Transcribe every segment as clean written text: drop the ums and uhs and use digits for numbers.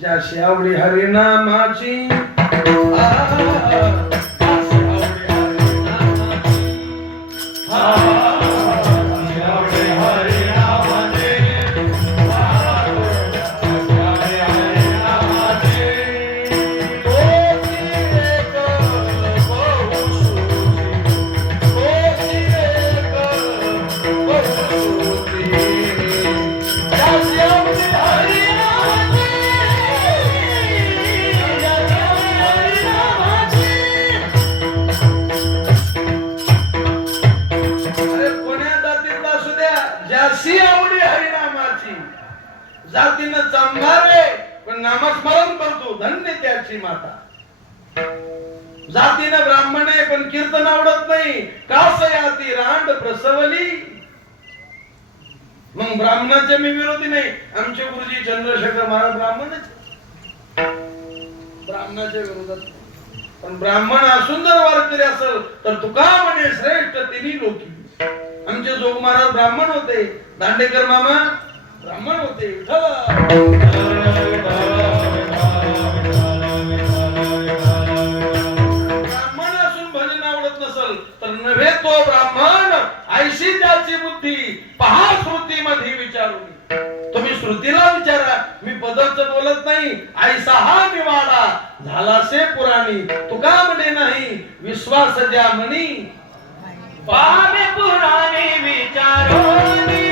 ज्याशी आवडी हरिनामाची जातीनं चांभारे पण नामस्मरण करतो धन्य त्याची माता. जातीनं ब्राह्मण आहे पण कीर्तन आवडत नाही कासयाती रांड प्रसवली. मग ब्राह्मणाचे मी विरोधी नाही. आमचे गुरुजी चंद्रशेखर महाराज ब्राह्मणच ब्राह्मणाच्या विरोधात. पण ब्राह्मण असून जर वारकरी असेल तर तुका म्हणे श्रेष्ठ तिन्ही लोकी. आमचे जोग महाराज ब्राह्मण होते. दांडेकर मामा ब्राह्मण होते. ब्राह्मण असून भजन आवडत नसल तर नव्हे तो ब्राह्मण ऐशी त्याची बुद्धी पहा श्रुती मध्ये विचारून. तुम्ही श्रुतीला विचारा. मी पदरच बोलत नाही. ऐसा हा निवाडा झालासे पुराणी तुका म्हणे नाही विश्वास ज्या म्हणी पावे पुराणी विचारोनी.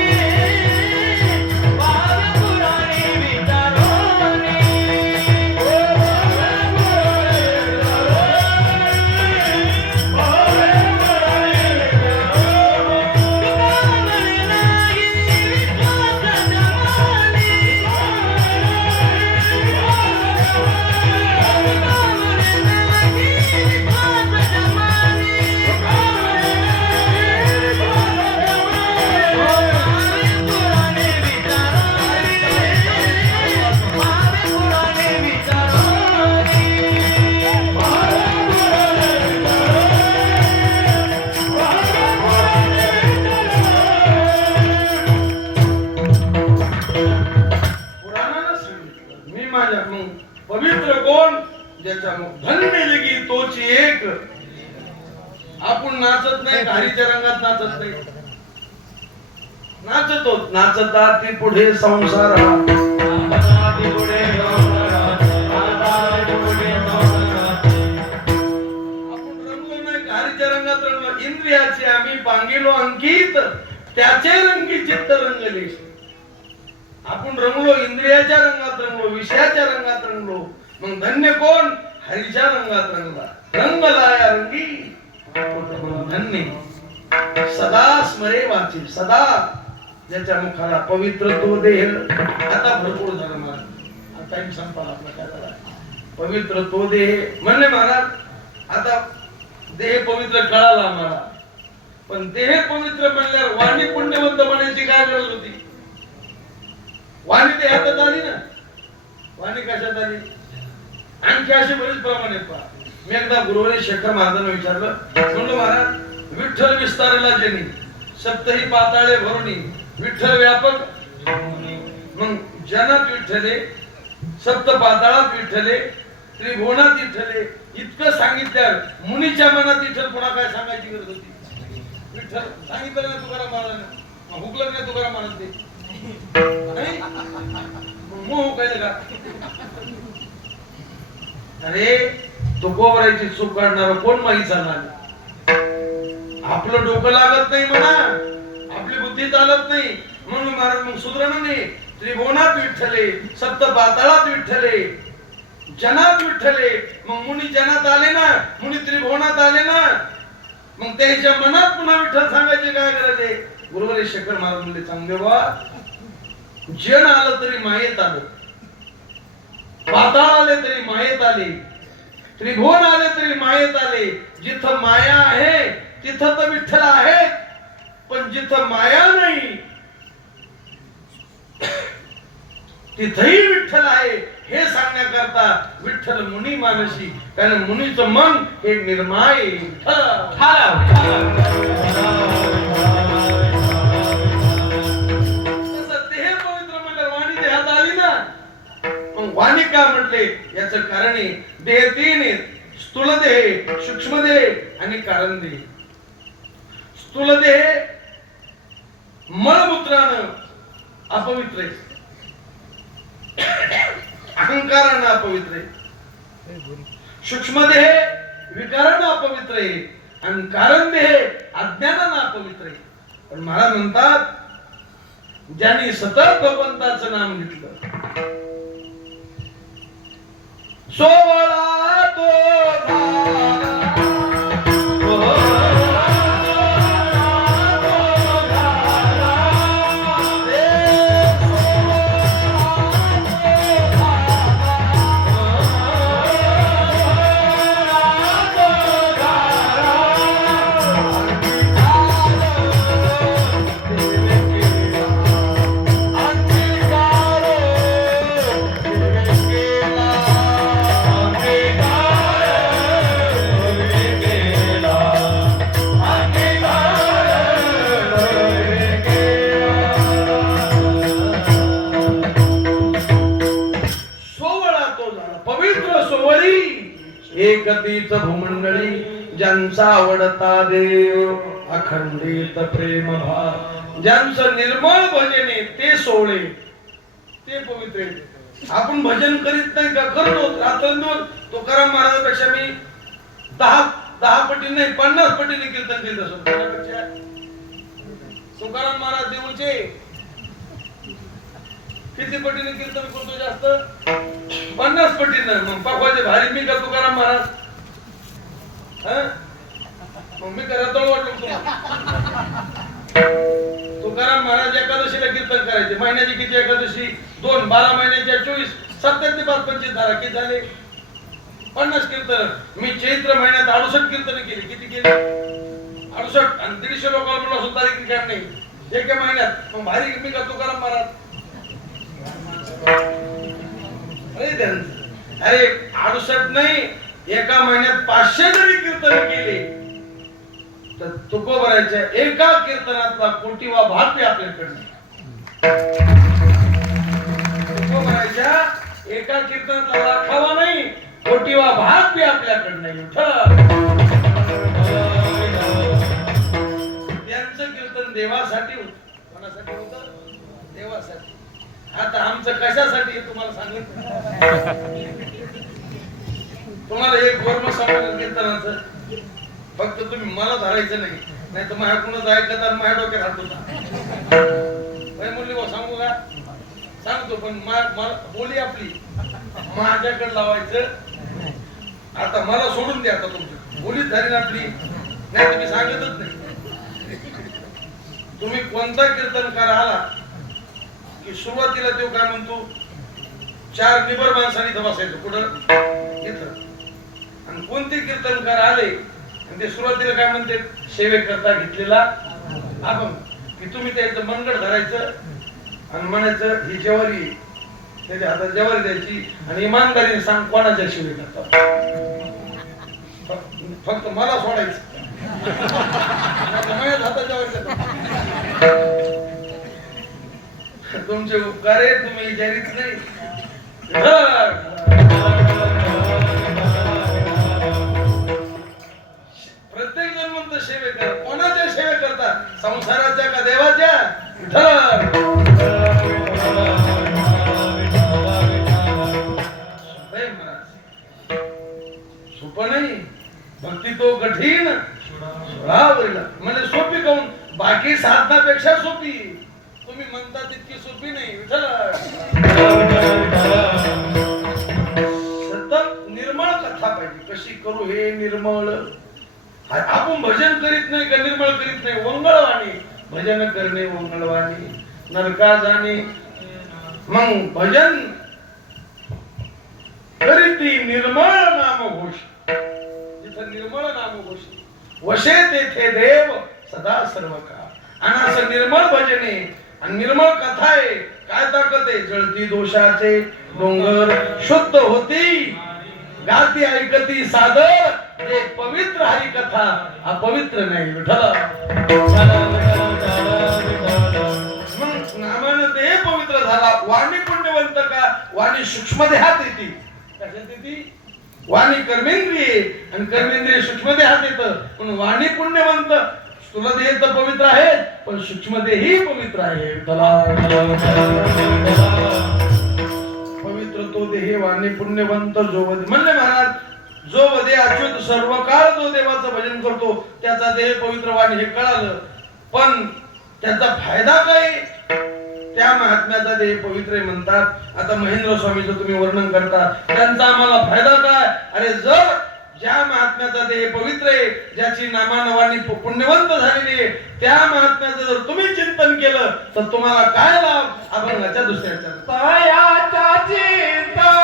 पवित्र कोण ज्याच्या धन्य लगी तोची एक. आपण नाचत नाही घारीच्या रंगात नाचत नाही. नाचतो नाचता ती पुढे संसार. आपण रंगलो नाही घारीच्या रंगात रंगलो. इंद्रियाचे आम्ही पांगिलो अंकित त्याचे रंगी चित्त रंगले. आपण रंगलो इंद्रियाच्या रंगात रंगलो विषयाच्या रंगात रंगलो. मग धन्य कोण हरीच्या रंगात रंगला. रंग लाया रंगी धन्य सदा स्मरे वाची. सदा ज्याच्या मुखाला पवित्र तो देह. आता भरपूर झालं महाराज. टाइम संपला आपला. काय झाला पवित्र तो देह म्हणले महाराज. आता देह पवित्र कळाला आम्हाला. पण देह पवित्र म्हणल्यावर वाणी पुण्यवंत म्हणायची काय गरज होती. वाणी ते हातात आली ना. वाणी कशात आली. आणखी असे बरेच प्रमाण आहेत पहा. मी एकदा गुरुवारी शेखर महाराजांना विचारलं. म्हणलं महाराज विठ्ठल विस्तारला जेनी सप्तही पाताळे भरुणी विठ्ठल व्यापक. मग जनात विठ्ठले सप्त पाताळात विठ्ठले त्रिभुवनात विठ्ठले इतकं सांगितल्यावर मुनीच्या मनात विठ्ठल पुन्हा काय सांगायची गरज होती. विठ्ठल सांगितलं ना तुकाराम महाराजांना. हुकलं नाही तुकाराम महाराज ते मोह काय का. अरे तुकोबरायची चूक काढणार कोण माहीत झाला. आपलं डोकं लागत नाही म्हणा. आपली बुद्धी चालत नाही म्हणून महाराज मग सुधरण नाही. त्रिभुवनात विठ्ठले सप्त पाताळात विठ्ठले जनात विठ्ठले. मग मुनी जनात आले ना. मुनी त्रिभुवनात आले ना. मग त्याच्या मनात पुन्हा विठ्ठल सांगायचे काय गरज आहे. गुरुवारी शेखर महाराज म्हणले चांगले बा. जन आलं तरी मायेत आलं. पाताळ आले तरी मायेत आले. त्रिभुवन आले तरी मायेत आले. जिथं माया आहे तिथं तर विठ्ठल आहे. पण जिथं माया नाही तिथेही विठ्ठल आहे हे सांगण्याकरता विठ्ठल मुनी मानसी. कारण मुनीचं मन हे निर्माय. वाणी का म्हटले याचं कारण आहे देह तीन आहेत, स्थूल देह, सूक्ष्म देह आणि कारण देह. स्थूल देह मलमूत्रानं अपवित्र आहे, अहंकारानं अपवित्र आहे. सूक्ष्म देह विकारानं अपवित्र आहे आणि कारण देह अज्ञानानं अपवित्र आहे. पण महाराज म्हणतात ज्यांनी सतत भगवंताचं नाम घेतलं सोवळा तो एकतीच भूमंडळी ज्यांचा आवडता देव अखंडित प्रेम भाव ज्यांचं निर्मळ भजने ते सोळे ते पवित्र. आपण भजन करीत नाही का? करतो रात्रंदिवस. तुकाराम महाराजांपेक्षा मी 10 पटीने नाही 50 पटीने कीर्तन करीत असतो. तुकाराम महाराज देऊळचे किती पटीने कीर्तन करतो? जास्त 50 पटीने. मग पाखवाचे भारी मी का तुकाराम महाराज? मग मी करा तळ वाटलो. तुकाराम महाराज एकादशीला कीर्तन करायचे. महिन्याची किती एकादशी? 2. 12 महिन्याच्या 24. 70 ते 25 धारा किती झाले? 50 कीर्तन. मी चैत्र महिन्यात 68 कीर्तन केली. किती केली? 68. आणि 150 लोकांना म्हणून सुद्धा तारीख काय नाही एका महिन्यात. मग भारी मी का तुकाराम महाराज? अरे 68 नाही, एका महिन्यात 500 जरी कीर्तन केले तर तुकोबराच्या एका कीर्तनातला कोटीवा भाग आपल्याकडे. तुकोबराच्या एका कीर्तनातला लाखावा नाही, कोटीवा भाग बी आपल्याकडे नाही. त्यांचं कीर्तन देवासाठी होत. कोणासाठी होत? देवासाठी. आता आमचं कशासाठी तुम्हाला सांगितलं. तुम्हाला एक वर्म सांगितलं कीर्तनाचं, फक्त तुम्ही मला धरायचं नाही, नाही तर माझ्याकडूनच ऐकत आणि माझ्या डोक्यात हात होता. मुली सांगू का? सांगतो पण बोली आपली माझ्याकडे लावायचं. आता मला सोडून द्या. आता तुमची बोलीच झाली ना आपली, नाही तुम्ही सांगतच नाही. तुम्ही कोणता कीर्तनकार आला की सुरुवातीला तो काय म्हणतो, 4 निबर माणसांनी इथं बसायचं. कुठं? इथं. आणि कोणते कीर्तनकार आले आणि ते सुरुवातीला काय म्हणते, सेवेकरता घेतलेला आपण की तुम्ही त्याचं मनगड धरायचं आणि म्हणायचं ही जेवारी, त्याच्या हातात जेवारी द्यायची आणि इमानदारीने सांग कोणाच्या सेवे करता. फक्त मला सोडायचं. माझ्या हातात जेवारी देतो. तुमचे उपकार आहे, तुम्ही विचारित नाही. प्रत्येक जण म्हणतो सेवे कर. कोणाच्या सेवे करता? संसाराच्या का देवाच्या? सोप नाही. भक्ती तो कठीण म्हणजे सोपी काऊन? बाकी साधनापेक्षा सोपी. तुम्ही म्हणता तितकी सोपी नाही. सतत निर्मळ कथा पाहिजे. कशी करू हे निर्मळ? आपण भजन करीत नाही का निर्मळ करीत नाही? वंगळवाणी भजन करणे, वंगळवाणी नरका जाणे. मग भजन करीती निर्मळ नाम घोष. जिथं निर्मळ नाम घोष वशे तेथे देव सदा सर्व काळ. आणि असं निर्मळ भजने आणि निर्मळ कथा आहे. काय ताकद आहे? जळती दोषाचे डोंगर शुद्ध होती, गाती ऐकती सादर. हे पवित्र हरी कथा अपवित्र नाही. विठ्ठल मग नामानं देह पवित्र झाला. वाणी पुण्यवंत का? वाणी सूक्ष्म देहात येते. कशात येते? वाणी कर्मेंद्रिय आणि कर्मेंद्रिय सूक्ष्म देहात येतं. पण वाणी पुण्यवंत, स्थूल देह तर पवित्र आहे पण सूक्ष्म देही पवित्र आहे. पवित्र तो देह वाणी पुण्यवंत जो वदे. म्हणले महाराज, जो वदे अच्युत सर्व काळ जो देवाचं भजन करतो त्याचा देह पवित्र वाणी, हे कळालं. पण त्याचा फायदा काय? त्या महात्म्याचा देह पवित्र म्हणतात. आता महेंद्र स्वामीचं तुम्ही वर्णन करता, त्यांचा आम्हाला फायदा काय? अरे जर ज्या महात्म्याचा देह पवित्र आहे, ज्याची नामानवाणी पुण्यवंत झालेली आहे, त्या महात्म्याचं जर तुम्ही चिंतन केलं तर तुम्हाला काय लाभ? अभंगाच्या दुसऱ्याच्या पायाच्या चिंतन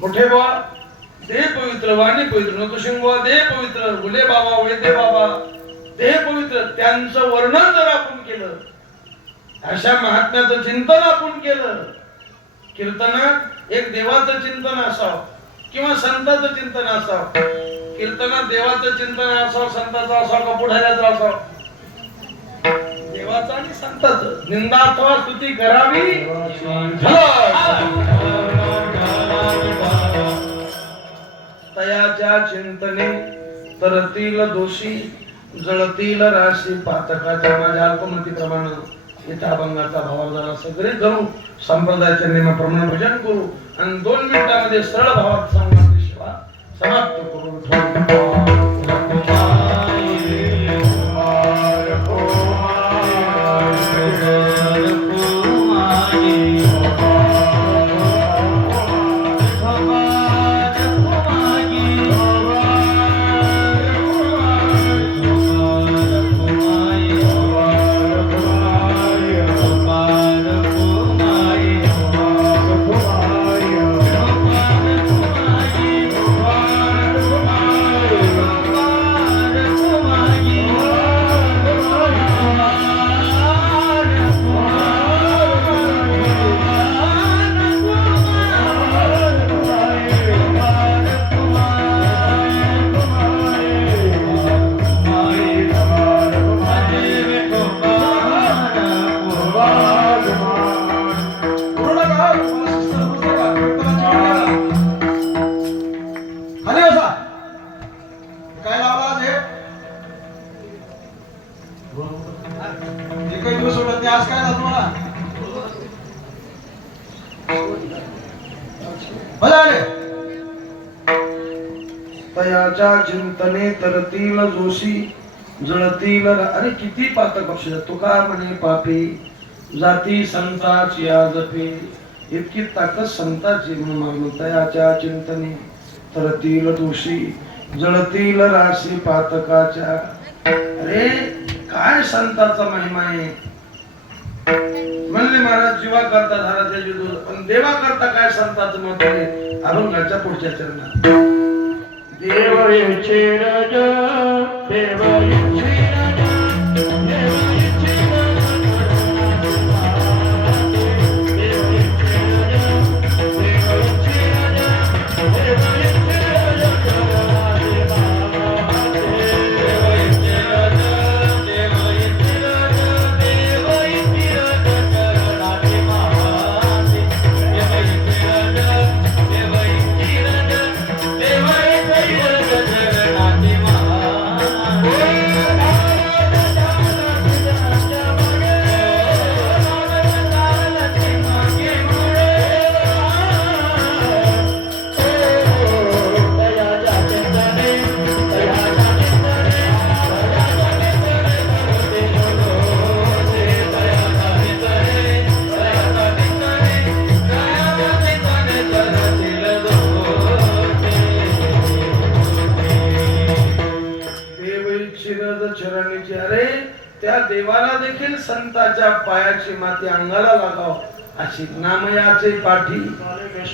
मोठे बुवा देह पवित्र, वाणी पवित्र, नतुशिंग बुवा देह पवित्र, गुले बाबा, वैद्य बाबा देह पवित्र, त्यांचं वर्णन जर आपण केलं, अशा महात्म्याचं चिंतन आपण केलं, कीर्तनात एक देवाचं चिंतन असावं किंवा संतांचं चिंतन असावं. कीर्तनात देवाचं चिंतन असावं, संतांचं असावं का पुढाऱ्याचं असावं? देवाचं आणि संतांचं. निंदा अथवा स्तुती करावी तयाच्या चिंतने तरतील दोषी जळतील राशी पातकाच्या. माझ्या अल्पमतीप्रमाणे इथं अभंगाचा भाव जरा सगळे करू, संप्रदायाच्या नियमाप्रमाणे भजन करू आणि 2 मिनिटांमध्ये सरळ भावात सांगण्याची सेवा समाप्त करू. तयाच्या चिंतने तरतील जोशी जळतील. अरे किती पातक अक्षर. तुका म्हणे पापी जाती संताची आजपे इतकी ताकद संताची म्हणून तयाच्या चिंतने तरतील दोषी जळतील राशी पातकाच्या. अरे काय संताचा महिमा आहे. म्हणले महाराज जीवा करता झाला त्याची दूध पण देवा करता काय संताचं महत्व आहे. अभंगाच्या पुढच्या चरणात देव इच्छे राजा देव इच्छे राजा देव इच्छे चरणीची. अरे त्या देवाला देखील संताच्या पायाची माती अंगाला लागाव अशी नामयाचे पाठी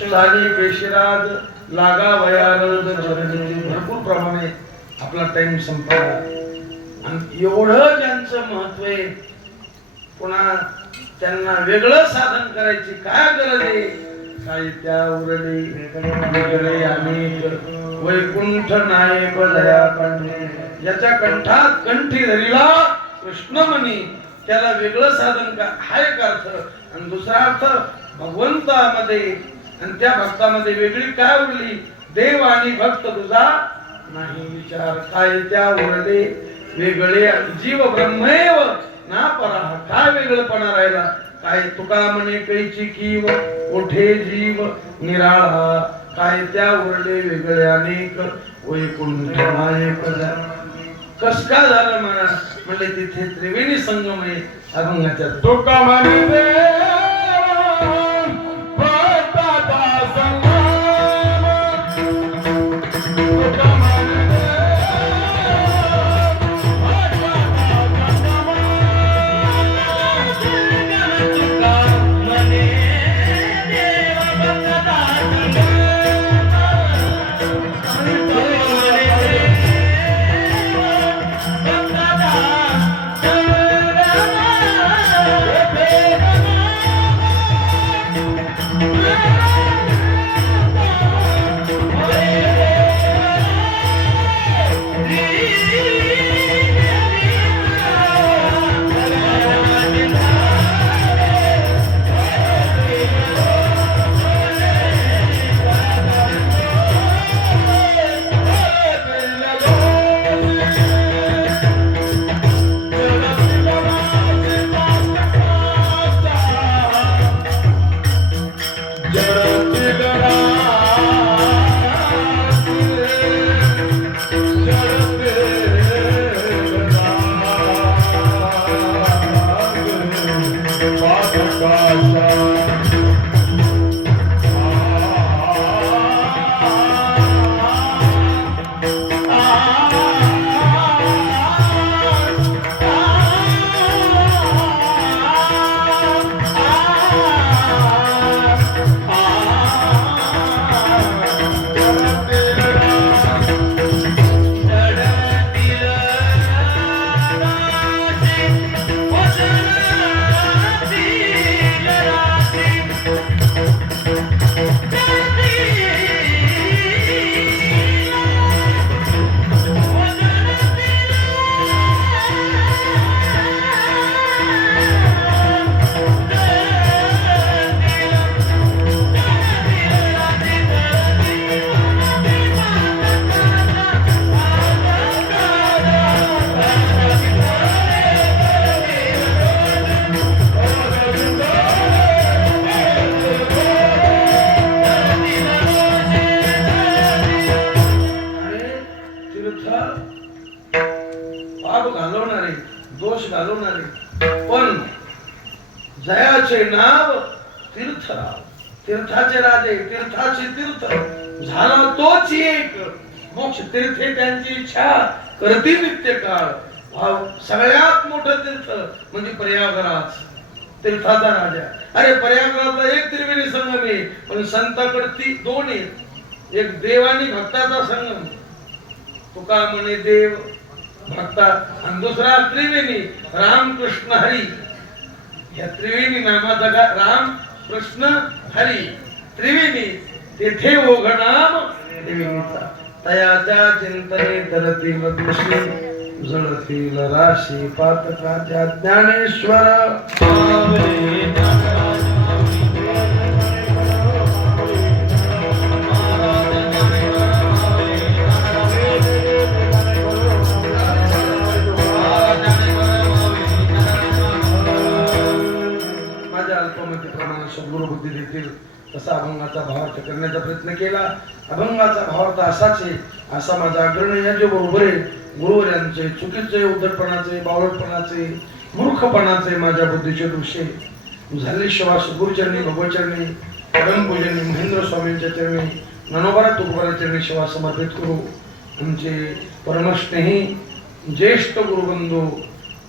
साली पेशिराज लागा वयारद चरणीची. भरपूर प्रमाणे आपला टाइम संपला आणि एवढं ज्यांचं महत्व आहे पुन्हा त्यांना वेगळं साधन करायची काय गरज आहे. काय त्या उरले वेगळे अनेक वैकुंठ नायक दया कंठे ज्याच्या कंठात कंठी धरिला कृष्णमणी त्याला वेगळं साधन का हा एक अर्थ. आणि दुसरा अर्थ भगवंतामध्ये आणि त्या भक्तामध्ये वेगळी काय उरली. देव आणि भक्त तुझा नाही विचार. काय त्या उरले वेगळे जीव ब्रह्मेव ना परा. काय वेगळेपणा राहिला. काय तुका म्हणे कैची कीव ओठे जीव निराळा. काय त्या उरले वेगळे अनेक वैकुंठ नायक. कस का झालं महाराज म्हणजे तिथे त्रिवेणी संगम आहे अभंगाच्या. तुका म्हणे Thank you. जयाचे नाव तीर्थराव, तीर्थाचे राजे, तीर्थाचे तीर्थ झाला तोच एक मोक्ष तीर्थे त्यांची इच्छा करती नित्य काळ. भाव सगळ्यात मोठं तीर्थ म्हणजे प्रयागराज, तीर्थाचा राजा. अरे प्रयागराजला एक त्रिवेणी संगम आहे, पण संताकडे दोन आहेत, एक देव आणि भक्ताचा संगम. तुका म्हणे देव भक्ता, आणि दुसरा त्रिवेणी राम कृष्ण हरी. या त्रिवेणी नामाचा का राम कृष्ण हरी त्रिवेणी, तेथे ओघनाम त्रिवेणीचा. तयाच्या चिंतने तरतील कृष्ण जळतील राशी पातकाच्या ज्ञानेश्वर. माझ्या अल्पमतीप्रमाणे सद्गुरु बुद्धी देतील तसा अभंगाचा भावार्थ करण्याचा प्रयत्न केला. अभंगाचा भावार्थ असाच आहे, असा माझा आग्रह याच्या बरोबर आहे. गुरुवर्यांचे चुकीचे, उद्धटपणाचे, बावळटपणाचे, मूर्खपणाचे माझ्या बुद्धीचे दोषे झाले शिवा सद्गुरुचरणी, भगवचरणी, परमपूजनी महेंद्र स्वामींच्या चरणी, ज्ञानोबा तुकोबाच्या चरणी शिवा समर्पित करू. आमचे परमस्नेही ज्येष्ठ गुरुबंधू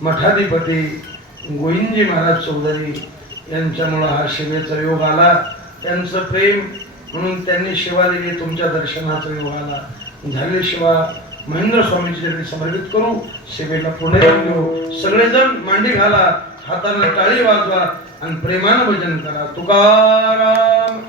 मठाधिपती गोविंदजी महाराज चौधरी यांच्यामुळे हा सेवेचा योग आला. त्यांचं प्रेम म्हणून त्यांनी सेवा दिली, तुमच्या दर्शनाचा योग आला. झाले शिवा महेंद्र स्वामींची चरणी समर्पित करू. सेवेला पुढे घेऊ. सगळेजण मांडी घाला, हाताने टाळी वाजवा आणि प्रेमानं भजन करा. तुकाराम.